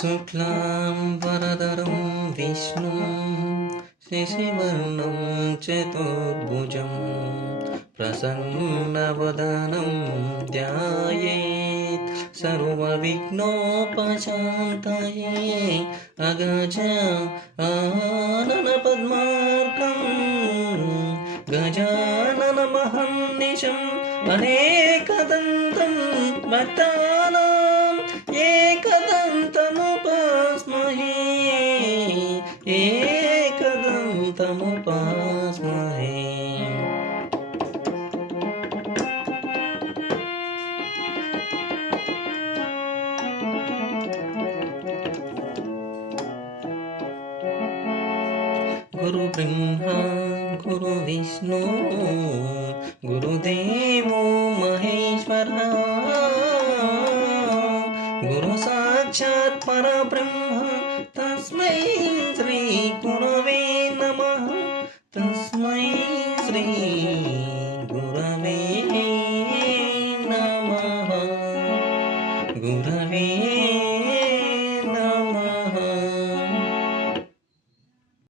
शुक्लाम्बरधरं विष्णुं शशिवर्णं चतुर्भुजं प्रसन्नवदनं ध्यायेत् सर्वविघ्नोपशान्तये आननपद्मार्कं गजाननमहर्निशम् अनेकदन्तं भक्तानाम् एकदन्तमुपास्महे एकदन्तमुपास्महे। गुरु ब्रह्मा गुरु विष्णु गुरुदेवो महेश्वरः गुरु साक्षात् परब्रह्म तस्मै श्री गुरवे नमः तस्मै श्री गुरवे नमः गुरवे